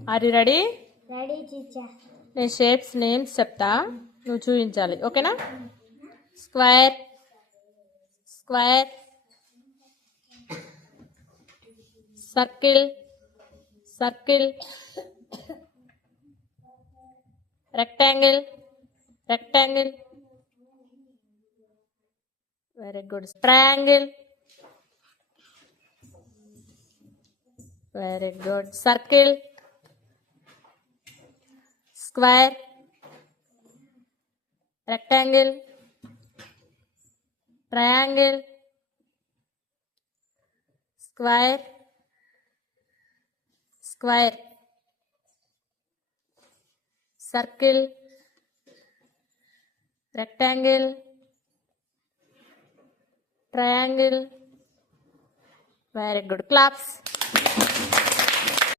Are you ready? Ready teacher. నేను shapes names చెప్తా, నువ్వు చూపించాలి. ఓకేనా? Square, square, circle, circle, rectangle, rectangle, very good. Triangle, very good. Circle, square, rectangle, triangle, square, square, circle, rectangle, triangle. Very good. Claps.